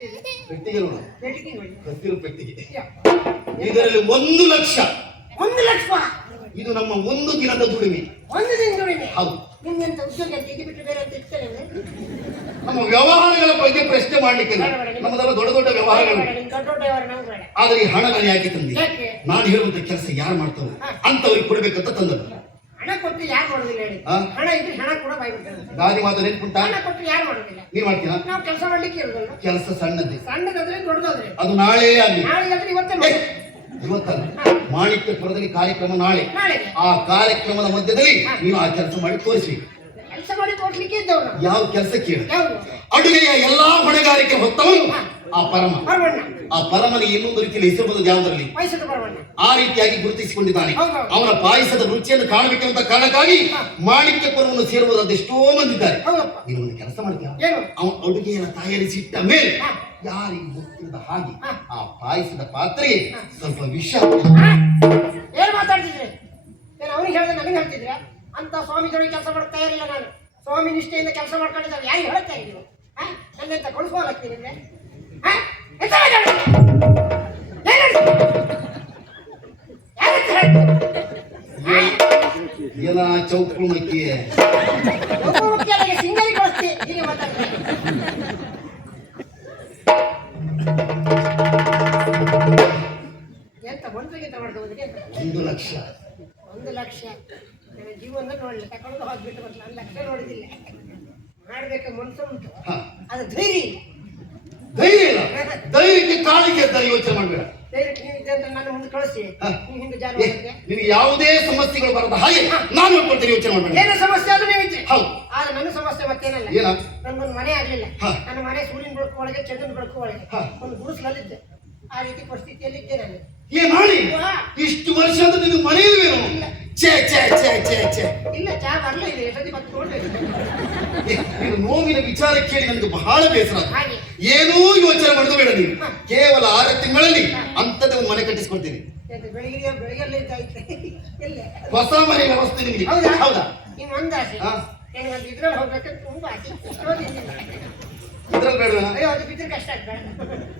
ಪೆಟ್ಟಿಗೆ ನೋಡು, ಪೆಟ್ಟಿಗೆ ನೋಡಿ. ಹಸಿರು ಪೆಟ್ಟಿಗೆ. ಯಪ್ಪ. ಇದರಲ್ಲಿ 1,00,000. 1,00,000 ಇದು ನಮ್ಮ ಒಂದು ದಿನದ ದುಡಿಮೆ. ಒಂದು ದಿನ ದುಡಿಮೆ. ಹೌದು. ನಿಮ್ಗೆಂತ ಉದ್ಯೋಗ ಅಂತ ಇದು ಬಿಟ್ಟು ಬೇರೆ ಅಂತ ಇರ್ತೇನೆ. ನಮ್ಮ ವ್ಯವಹಾರಗಳ ಬಗ್ಗೆ ಪ್ರಶ್ನೆ ಮಾಡ್ಲಿಕ್ಕೆ ನಮ್ಮದೆಲ್ಲ ದೊಡ್ಡ ದೊಡ್ಡ ವ್ಯವಹಾರಗಳು. ದೊಡ್ಡ ದೊಡ್ಡ ವ್ಯವಹಾರ ನಮ್ಗೆ ಬೇಡ. ಆದ್ರೆ ಈ ಹಣ ನಾನು ಯಾಕೆ ತಂದೆ? ಯಾಕೆ? ನಾನು ಹೇಳುವಂತ ಕೆಲಸ ಯಾರು ಮಾಡ್ತಾರೋ ಅಂತವ್ರಿಗೆ ಕೊಡ್ಬೇಕಂತ ತಂದದ್ದು. ಹಣ ಕೊಟ್ಟು ಯಾರು ಮಾಡೋದಿಲ್ಲ ಹೇಳಿ. ಹಾ? ಹಣ ಇದ್ರೆ ಹಣ ಕೂಡ ಬಾಯ್ಬಿಡ್ತಾರೆ. ಗಾದಿ ಮಾತು ನೆನ್ಪುಂಟಾ? ಹಣ ಕೊಟ್ಟು ಯಾರು ಮಾಡೋದಿಲ್ಲ. ನೀನ್ ಮಾಡ್ತೀರಾ? ನಾವು ಕೆಲಸ ಮಾಡ್ಲಿಕ್ಕೆ ಇರೋದಲ್ಲ. ಕೆಲಸ ಸಣ್ಣದ್ದೇ, ಸಣ್ಣದಾದ್ರೆ ದೊಡ್ಡದಾದ್ರೆ ಅದು ನಾಳೆ ಆಗಲಿ. ನಾಳೆ ಆದ್ರೆ ಇವತ್ತೇ ಮಾಡಿ. ಇವತ್ತಲ್ಲ, ಮಾಣಿಕ್ಯಪುರದಲ್ಲಿ ಕಾರ್ಯಕ್ರಮ ನಾಳೆ. ನಾಳೆ ಆ ಕಾರ್ಯಕ್ರಮದ ಮಧ್ಯದಲ್ಲಿ ನೀನು ಆ ಕೆಲಸ ಮಾಡಿ ತೋರಿಸಿ. ಕೆಲಸ ಮಾಡಿ ತೋರ್ಸ್ಲಿಕ್ಕೆ ಇದ್ದವ್ ನಾವು. ಯಾವ ಕೆಲಸ ಕೇಳು? ಯಾವುದು? ಅಡುಗೆಯ ಎಲ್ಲಾ ಹೊಣೆಗಾರಿಕೆ ಹೊತ್ತವನು ಆ ಪರಮ. ಪರವಣ್ಣ. ಆ ಪರಮನಿಗೆ ಇನ್ನೊಂದು ರೀತಿಯಲ್ಲಿ ಹೆಸರು ಬಂದದ್ದು ಯಾವುದರಲ್ಲಿ? ವಯಸ್ಸದ ಪರವಣ್ಣ. ಆ ರೀತಿಯಾಗಿ ಗುರುತಿಸಿಕೊಂಡಿದ್ದಾನೆ. ಹೌದು. ಅವನ ಪಾಯಸದ ರುಚಿಯನ್ನು ಕಾಣಬೇಕೆಂಬ ಕಾರಣಕ್ಕಾಗಿ ಮಾಣಿಕ್ಯಪುರವನ್ನು ಸೇರುವುದು ಅದೆಷ್ಟೋ ಮಂದಿದ್ದಾರೆ. ಹೌದಪ್ಪ. ನೀನು ಒಂದು ಕೆಲಸ ಮಾಡ್ತೀಯ? ಏನು? ಅವನ ಅಡುಗೆಯನ್ನು ತಯಾರಿಸಿಟ್ಟ ಮೇಲೆ ಯಾರಿಗೆ ಗೊತ್ತಿಲ್ಲದ ಹಾಗೆ ಆ ಪಾಯಸದ ಪಾತ್ರೆಗೆ ಸ್ವಲ್ಪ ವಿಷ. ಏನ್ ಮಾತಾಡ್ತಿದ್ರಿ? ಏನು ಅವ್ನಿಗೆ ಹೇಳ್ದೆ ನನಗೆ ಹೇಳ್ತಿದ್ರ? ಅಂತ ಸ್ವಾಮಿಗಳಿಗೆ ಕೆಲಸ ಮಾಡಕ್ ತಯಾರಿಲ್ಲ ನಾನು. ಸ್ವಾಮಿ ನಿಷ್ಠೆಯಿಂದ ಕೆಲಸ ಮಾಡ್ಕೊಂಡಿದ್ದಾವೆ. ಯಾರಿಗೆ ಹೇಳ್ತಾ ಇದ್ದೀವಿ? ನನ್ನೆಂತ ಕೊಡಿಸ್ಕೋಲಾಗ್ತೀನಿ? ಎಲ್ಲ ಚೌಕು ಮಕ್ಕಿ ಸಿಂಗಲಿ ಕಳಿಸ್ತಿ ಹೀಗೆ ಮಾತಾಡ್ತೀನಿ. ಎಂತ ಮಂತ್ರಿಗಿಂತ ಮಾಡ್ಕೋಬೋದ್ರಿ? 1,00,000. 1,00,000 ನನ್ನ ಜೀವನ ನೋಡಲಿ ತಗೊಂಡು ಹೋಗ್ಬಿಟ್ಟು ಬರ್ತಲ್ಲ. 1,00,000 ನೋಡಿದಿಲ್ಲ. ಮಾಡ್ಬೇಕು ಮನ್ಸು ಉಂಟು, ಅದು ಧೈರ್ಯ ಇಲ್ಲ. ಧೈರ್ಯ ಇಲ್ಲ. ಧೈರ್ಯಕ್ಕೆ ಕಾಲಿಗೆ ಅಂತಾರೆ. ಯೋಚನೆ ಮಾಡಬೇಡ. ಧೈರ್ಯ ನೀವಿದೆ ಅಂತ ನಾನು ಮುಂದೆ ಕಳಿಸಿ ನೀವು ಹಿಂದೆ ಜಾರಿ ಮಾಡಿದ್ರೆ ನಿನಗೆ ಯಾವುದೇ ಸಮಸ್ಯೆಗಳು ಬರದ ಹಾಗೆ ನಾನು ಹೇಳ್ಕೊಳ್ತೇನೆ. ಯೋಚನೆ ಮಾಡಬೇಡ. ಏನು ಸಮಸ್ಯೆ ಆದ್ರೂ ನೀವಿದ್ರಿ. ಹೌದು. ಆದ್ರೆ ನನ್ನ ಸಮಸ್ಯೆ ಮತ್ತೇನಲ್ಲ. ಏನ? ನನ್ಗೊಂದು ಮನೆ ಆಗ್ಲಿಲ್ಲ. ನನ್ನ ಮನೆ ಸೂರ್ಯನ ಬೆಳಕು ಒಳಗೆ ಚಂದ್ರನ ಬೆಳಕು ಒಳಗೆ ಒಂದು ಗುಡಿಸಲಲ್ಲಿದ್ದೆ. ಆ ರೀತಿ ಪರಿಸ್ಥಿತಿಯಲ್ಲಿ ಇದ್ದೆ ನಾನು. ಏ ಮಾಡಿ ಇಷ್ಟು ವರ್ಷ ಅಂತ ನಿನಗೆ ಮನೆಯಲ್ವೇನೋ? ಛೇ ಛೇ ಛೇ ಛೇ ಛೇ. ಇಲ್ಲ, ಚಾ ಬರ್ಲೇ ಇದೆ. ಎಷ್ಟೊತ್ತಿ ಮತ್ತೆ ನೀನು ನೋವಿನ ವಿಚಾರ ಕೇಳಿ ನನಗೆ ಬಹಳ ಬೇಸರ. ಹಾಗೆ ಏನೂ ಯೋಚನೆ ಮಾಡೋದು ಬೇಡ. ನೀನು ಕೇವಲ 6 ತಿಂಗಳಲ್ಲಿ ಅಂತದೇ ಒಂದು ಮನೆ ಕಟ್ಟಿಸ್ಕೊಡ್ತೀನಿ. ಬೆಳಿಗ್ಗೆ ಬೆಳಿಗ್ಗೆ ಇದ್ದಾಯ್ತು. ಇಲ್ಲ, ಹೊಸ ಮನೆ ವ್ಯವಸ್ಥೆ ನಿಮಗೆ. ಹೌದಾ? ಹೌದಾ? ಇನ್ನು ಒಂದು ಆಸೆ. ನನಗೊಂದು ಇದ್ರಲ್ಲಿ ಹೋಗ್ಬೇಕಂತ ತುಂಬಾ ಆಸೆ. ಎಷ್ಟೋದಿಲ್ಲ. ಇದ್ರಲ್ಲಿ ಬೇಡ. ಅಯ್ಯೋ, ಅದು ಬಿದ್ದರೆ ಕಷ್ಟ ಆಗ್ಬೇಡ.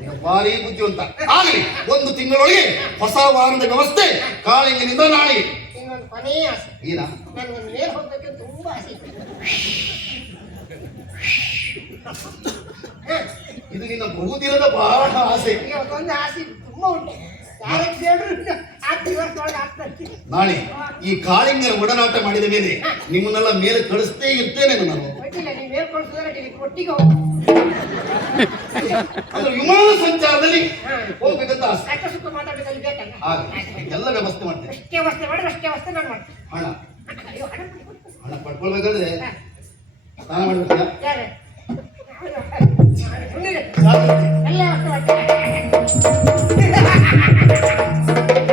ನೀನು ಭಾರಿ ಬುದ್ಧಿವಂತ. ಆಗಲಿ, 1 ತಿಂಗಳೊಳಗೆ ಹೊಸ ವಾಹನದ ವ್ಯವಸ್ಥೆ ಕಾಳಿಂಗಿನಿಂದ ನಾಳೆಗೆ. ಇನ್ನೊಂದು ಕೊನೆಯ ಆಸೆ. ಏನ? ನನಗೊಂದು ಮೇಲೆ ಹೋಗ್ಬೇಕಂತ ತುಂಬಾ ಆಸೆ. ಇದು ನಿನ್ನ ಬಹುದಿನದ ಬಹಳ ಆಸೆ. ಒಂದು ಆಸೆ ತುಂಬಾ ಉಂಟು. ಯಾರಕ್ಕೆ ಹೇಳಿದ್ರು 10 ವರ್ಷದೊಳಗೆ ಆಗ್ತದೆ. ನಾಳೆ ಈ ಕಾಳಿಂಗನ ಒಡನಾಟ ಮಾಡಿದ ಮೇಲೆ ನಿಮ್ಮನ್ನೆಲ್ಲ ಮೇಲೆ ಕಳಿಸ್ತೇ ಇರ್ತೇನೆ ನಾನು. ಗೊತ್ತಿಲ್ಲ, ನೀವು ಮೇಲೆ ಕಳಿಸಿದ್ರೆ ಒಟ್ಟಿಗೆ ಹೋಗಿ ಅಂದ್ರೆ ವಿಮಾನ ಸಂಚಾರದಲ್ಲಿ ಹೋಗ್ಬೇಕಂತ ಆಸೆ. ಕಷ್ಟ ಸುಖ ಮಾತಾಡೋದ್ರಲ್ಲಿ ಬೇಕಲ್ಲ. ಎಲ್ಲ ವ್ಯವಸ್ಥೆ ಮಾಡ್ತೇನೆ. ಅಷ್ಟೇ ವ್ಯವಸ್ಥೆ ಮಾಡಿ ಅಷ್ಟೇ ವ್ಯವಸ್ಥೆ ನಾನು ಮಾಡ್ತೀನಿ. ಹಣ ಅಯ್ಯೋ, ಹಣ ಪಡ್ಕೊಳ್ಬೇಕಾದ್ರೆ ಸ್ನಾನ ಮಾಡ್ಬೇಕಾ? ಯಾರು? ಜಾಗೃತಿ. ಎಲ್ಲ ವ್ಯವಸ್ಥೆ ಮಾಡ್ತೀನಿ.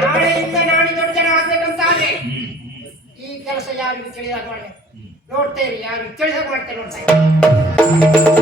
ನಾಳೆಯಿಂದ ನಾನು ದೊಡ್ಡ ಜನ ಆಗ್ಬೇಕಂತ ಆದ್ರೆ ಈ ಕೆಲಸ ಯಾರಿಗೆ ತಿಳಿದಾಗ ಮಾಡಿ ನೋಡ್ತೇವೆ. ಯಾರು ತಿಳಿದಾಗ ಮಾಡ್ತೇವೆ ನೋಡ್ತಾ